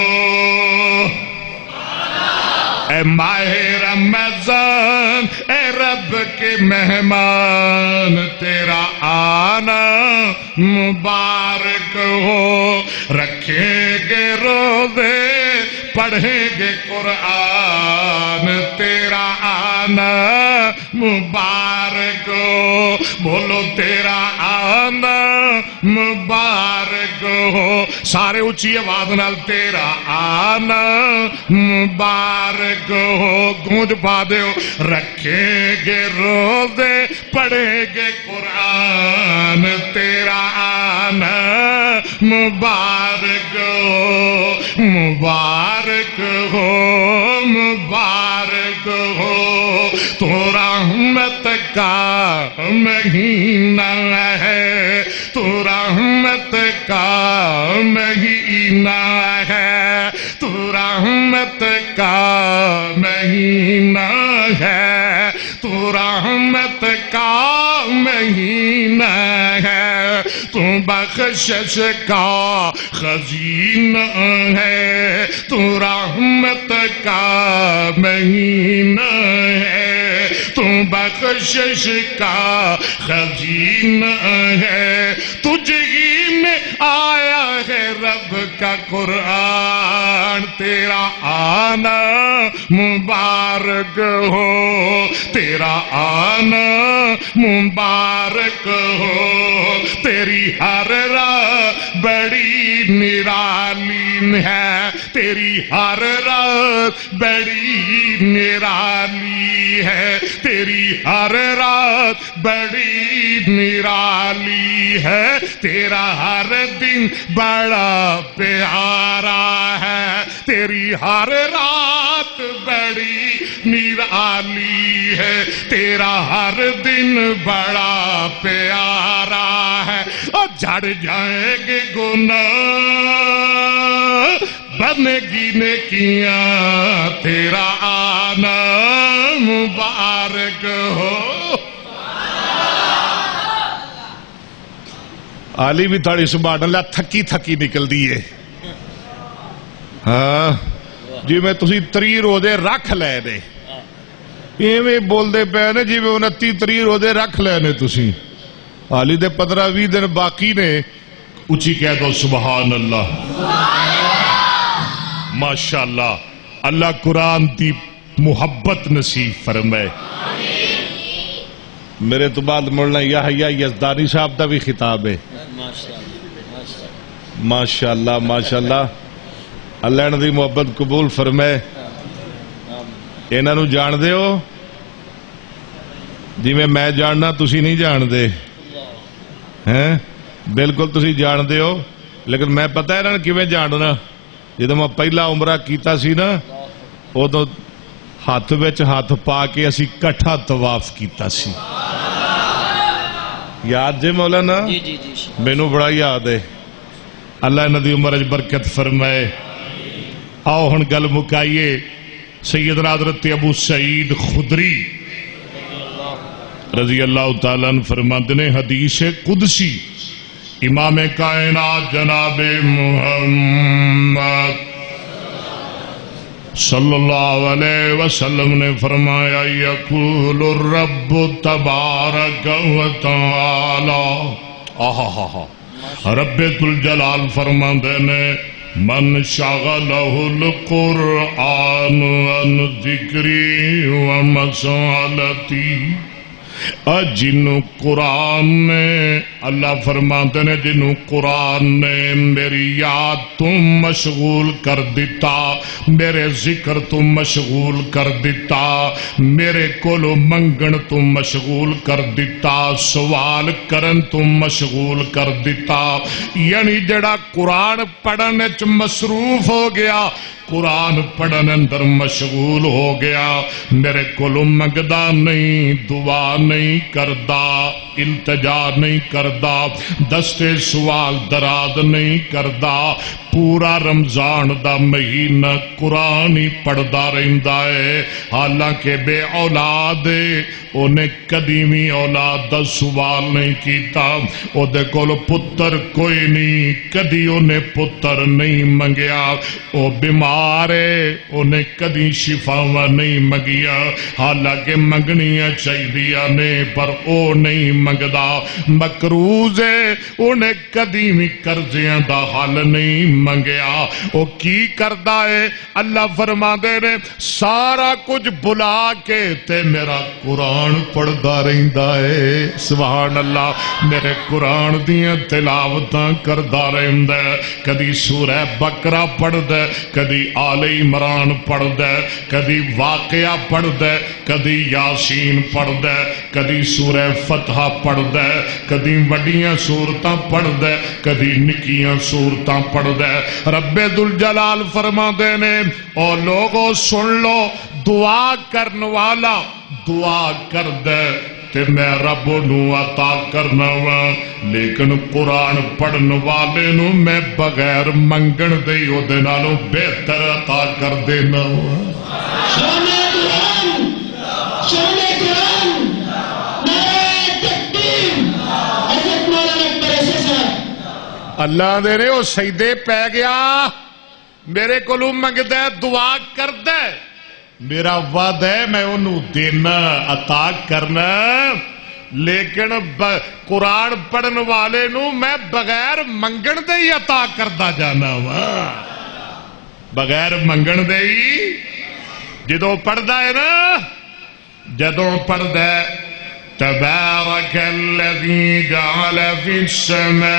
اے ماہ رمضان اے رب کے مہمان تیرا آنا مبارک ہو. رکھیں گے روزے پڑھیں گے قرآن تیرا آنا مبارک ہو. بولو تیرا آنا مبارک ہو. سارے اونچی آواز نال تیرا آنا مبارک ہو. گونج پا دیو. رکھیں گے روزے پڑھیں گے قرآن تیرا آنا مبارک ہو. مبارک ہو مبارک ہو. تو رحمت کا مہینہ ہے، تو رحمت کا مہینہ ہے، تو رحمت کا مہینہ ہے، تو رحمت کا مہینہ ہے. تو بخشش کا خزینہ ہے، تو رحمت کا مہینہ ہے، تو بخشش کا خزینہ ہے. تجھ ہی میں آیا ہے رب کا قرآن تیرا آنا مبارک ہو. تیرا آنا مبارک ہو. تیری ہر رات بڑی نرالی ہے، تیری ہر رات بڑی نرالی ہے، تیری ہر رات بڑی نرالی ہے. تیرا ہر دن بڑا پیارا ہے، تیری ہر رات بڑی نرالی ہے، تیرا ہر دن بڑا پیارا ہے. اور جھڑ جائیں گے گناہ بنے گی نیکیاں تیرا آنا مبارک ہو. علی بھی تھوڑی سبحان اللہ تھکی تھکی نکل دیئے. ہاں جی میں تسی 3 روزے رکھ لے دے یہ میں بول دے پہنے جی میں 29 30 روزے رکھ لے نے تسی. علی دے 15-20 دن باقی نے. اچھی کہہ دو سبحان اللہ. ماشاءاللہ اللہ قرآن دی محبت نصیب فرمائے. میرے تو بعد مولانا یحییٰ یزدانی صاحب دا بھی خطاب ہے. ماشاءاللہ ماشاءاللہ. اللہ انہاں دی محبت قبول فرمائے. انہاں نو جان دے ہو جی میں جاننا تسی نہیں جان دے ہیں. بالکل تسی جان دے ہو لیکن میں پتہ ہے انہاں کیویں جاننا. جدوں میں پہلا عمرہ کیتا سی نا ادو ہاتھ وچ ہاتھ پا کے اسی کٹھا طواف کیتا سی. یاد جے مولانا؟ جی مینوں بڑا یاد ہے. اللہ انہاں دی عمر وچ برکت فرمائے. آؤ ہن گل مکائیے. سیدنا حضرت ابو سعید خدری رضی اللہ تعالیٰ عنہ فرماتے ہیں حدیث قدسی امام کائنات جناب محمد صلی اللہ علیہ وسلم نے فرمایا یقول الرب تبارک و تعالی. رب ذوالجلال فرماتے ہیں من شغلہ القرآن عن ذکری و مسالتی. جنوں قرآن نے اللہ فرماتے ہیں جنوں قرآن نے میری یاد تم مشغول کر دیتا میرے ذکر تم مشغول کر دیتا میرے کولو منگن تم مشغول کر دیتا سوال کرن تم مشغول کر دیتا. یعنی جڑا قرآن پڑھن وچ مصروف ہو گیا قرآن پڑھن اندر مشغول ہو گیا میرے کولو منگدا نہیں دعا نہیں کردا التجا نہیں کردا دستے سوال دراد نہیں کردا پورا رمضان دا مہینہ قرآن ہی پڑھدا رہندا ہے. حالانکہ بے اولاد انہیں قدیمی اولاد دا سوال نہیں کیتا. او دے کول پتر کوئی نہیں کدی انہیں پتر نہیں منگیا. او بیمار ہے انہیں کدی شفاواں نہیں منگیا. حالانکہ منگنیاں چاہیدیاں نے پر او نہیں منگدا. مقروض ہے انہیں کدی بھی قرضیاں دا حل نہیں منگیا. او کی کردا ہے اللہ فرماندے نے سارا کچھ بلا کے تے میرا قرآن پڑھدا رہندا ہے. سبحان اللہ. میرے قرآن دیاں تلاوتاں کردا رہندا ہے. کدی سورہ بقرہ پڑھدا ہے کدی آل عمران پڑھدا ہے کدی واقعہ پڑھدا ہے کدی یاسین پڑھدا ہے کدی سورہ فتح پڑھدا ہے کدی وڈیاں سورتاں پڑھدا ہے کدی نکیاں سورتاں پڑھدا ہے. رب ذوالجلال فرماندے نے او لوگو سن لو دعا کرن والا دعا کردے تے میں رب نو عطا کرنا وا لیکن قرآن پڑھن والے نو میں بغیر منگن دے او دے نالوں بہتر عطا کر دینا وا. سونے قرآن سونے قرآن نعرہ تکبیر حضرت مولانا اکبر ایسے صاحب اللہ دے رہے او سجدے پہ گیا میرے کولوں منگدا ہے دعا کردا ہے میرا وعدہ ہے میں انہوں دینا عطا کرنا لیکن قرآن پڑھن والے نو میں بغیر منگن دے ہی عطا کردا جانا وا. بغیر منگن دے ہی جدوں پڑھدا ہے نا جدوں پڑھدا ہے تبارک الذی جعل فی السماء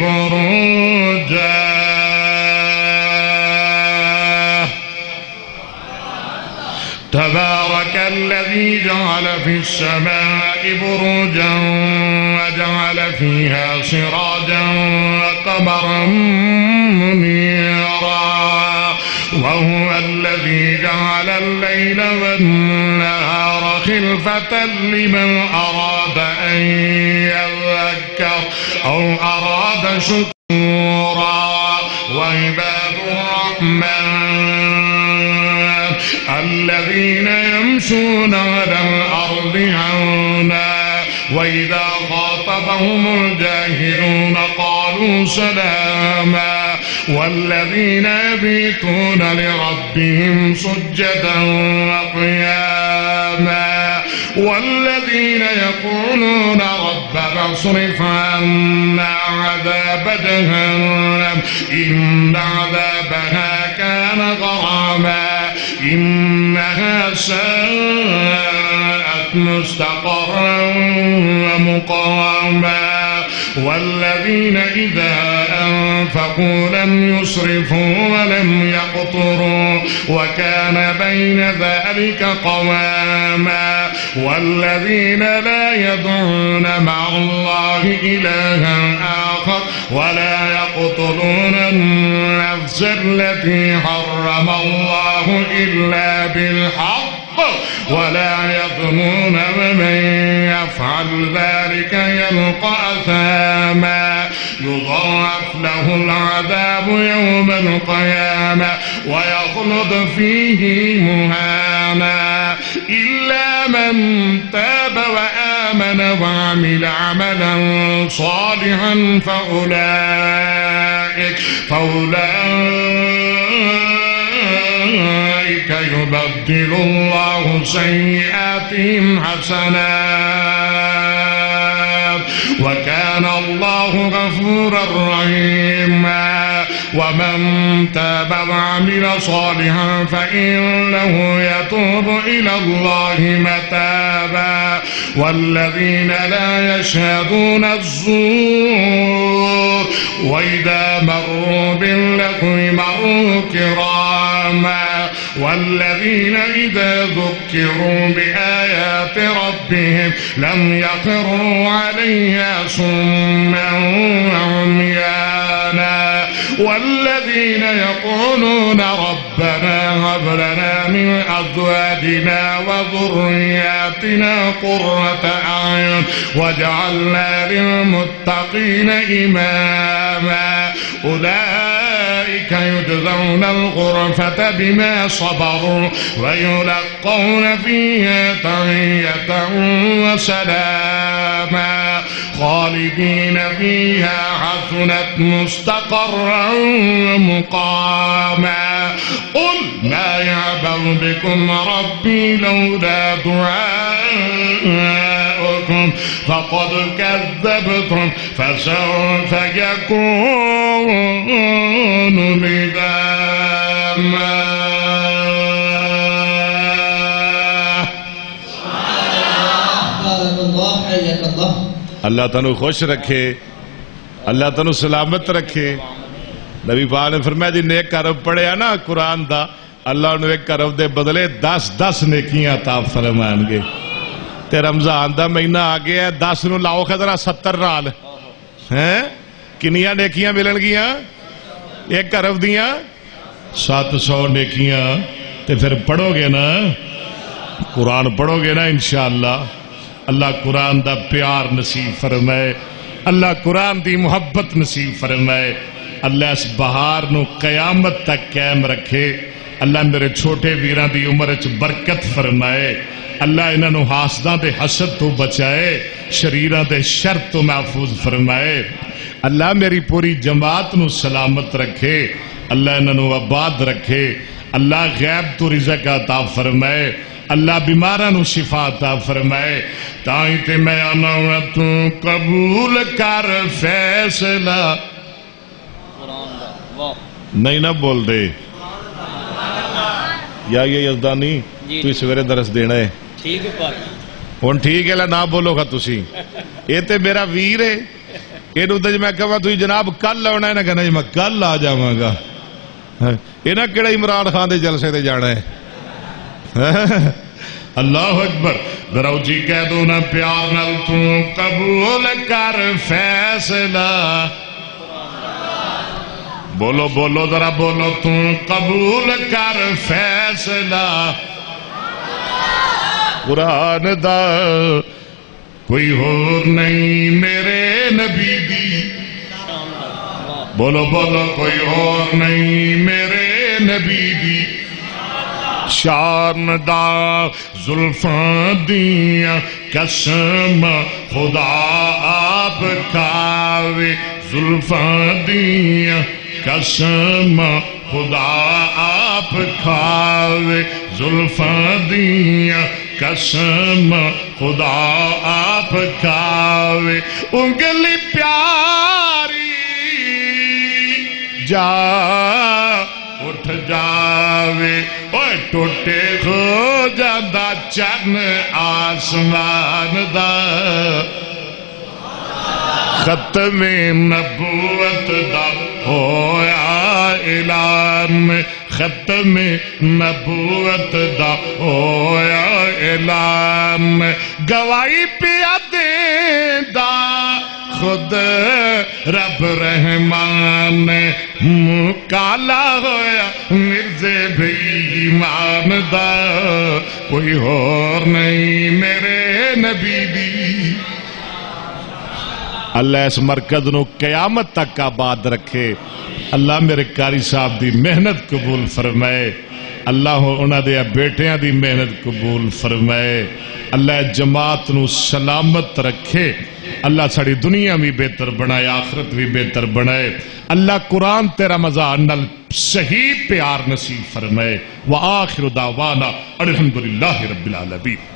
بروجا تبارك الذي جعل في السماء بروجا وجعل فيها سراجا وقمرا منيرا وهو الذي جعل الليل والنهار خلفة لمن أراد أن يذكر أو أراد شكورا. وعباد الرحمن الذين يمشون على الأرض هونا وإذا خاطبهم الجاهلون قالوا سلاما والذين يبيتون لربهم سجدا وقياما والذين يقولون ربنا اصرف عنا عذاب جهنم إن عذابها كان غراما مقاما إنها ساءت مستقرا ومقاما والذين إذا أنفقوا لم يسرفوا ولم يقتروا وكان بين ذلك قواما والذين لا يدعون مع الله إلها آخر ولا يقتلون النفس التي حرم الله إلا بالحق ولا يظنون ومن يفعل ذلك يلقى أثاما يضاعف له العذاب يوم القيامة ويخلد فيه مهانا إلا من تاب وآمن وعمل عملا صالحا فأولئك يبدل الله سيئاتهم حسنات وكان الله غفورا رحيما ومن تاب وعمل صالحا فإنه يتوب إلى الله متابا والذين لا يشهدون الزور وإذا مروا باللغو مروا كراما والذين إذا ذكروا بآيات ربهم لم يخروا عليها صما وعميانا والذين يقولون ربنا هب لنا من أزواجنا وذرياتنا قرة أعين واجعلنا للمتقين إماما أولئك يجزون الغرفة بما صبروا ويلقون فيها تحية وسلاما خالدين فيها حسنت مستقرا ومقاما قل ما يعبأ بكم ربي لولا دعاؤكم فقد كذبتم فسوف يكون لزاما. اللہ تنو خوش رکھے اللہ تنو سلامت رکھے. نبی پاک نے فرمایا جی نیک عرب پڑھیا نا قرآن دا اللہ انہوں ایک عرب دے بدلے 10 نیکیاں عطا فرمائیں گے. تے رمضان دا مہینہ آگیا ہے 10 نو لاؤ خدرہ 70 نال ہیں کنیاں نیکیاں ملن گیاں ایک عرب دیاں 700 نیکیاں. تے پھر پڑھو گے نا قرآن پڑھو گے نا انشاءاللہ اللہ قرآن دا پیار نصیب فرمائے اللہ قرآن دی محبت نصیب فرمائے اللہ اس بہار نو قیامت تک قائم رکھے اللہ میرے چھوٹے ویراں دی عمر وچ برکت فرمائے اللہ انہاں نو حاسداں دے حسد تو بچائے شریراں دے شر تو محفوظ فرمائے اللہ میری پوری جماعت نو سلامت رکھے اللہ انہاں نو آباد رکھے اللہ غیب تو رزق عطا فرمائے اللہ بیماراں نو شفا عطا فرمائے تائیں تے میں آنا تو قبول کر فیصلہ نہیں نہ بول دے یا یہ یزدانی تو اس ویرے درس دینا ہے ٹھیک ہے پاک ہون ٹھیک ہے نہ بولو گا تسی یہ تے میرا ویر ہے یہ نو تے میں کہا تو جناب کل آنا ہے نہ کہنا جی میں کل آ جاواں گا یہ نہ کیڑا عمران خان دے جلسے تے جانا ہے اللہ اکبر ذرا جی کہہ دو نا پیار نال تو قبول کر فیصلہ بولو بولو ذرا بولو تو قبول کر فیصلہ قرآن دا کوئی اور نہیں میرے نبی دی بولو بولو کوئی اور نہیں میرے نبی دی شان دا زلفاں دیاں قسم خدا آپ کھاوے زلفاں دیاں قسم خدا آپ کھاوے زلفاں دیاں قسم خدا آپ کھاوے انگلی پیاری جا اٹھ جاوے ٹوٹے ہو جاندہ چن آسمان دا ختم نبوت دا ہویا اعلان ختم نبوت دا ہویا اعلان گواہی پیا دیندا خود رب رحمان کالا ہویا مرزے بھی ایمان دا کوئی اور نہیں میرے نبی دی اللہ اس مرکز نو قیامت تک آباد رکھے اللہ میرے قاری صاحب دی محنت قبول فرمائے اللہ انہاں دے بیٹیاں دی محنت قبول فرمائے اللہ جماعت نو سلامت رکھے اللہ ساڑی دنیا بھی بہتر بنائے آخرت بھی بہتر بنائے اللہ قرآن تے رمضان نال صحیح پیار نصیب فرمائے وآخر دعوانا الحمدللہ رب العالمین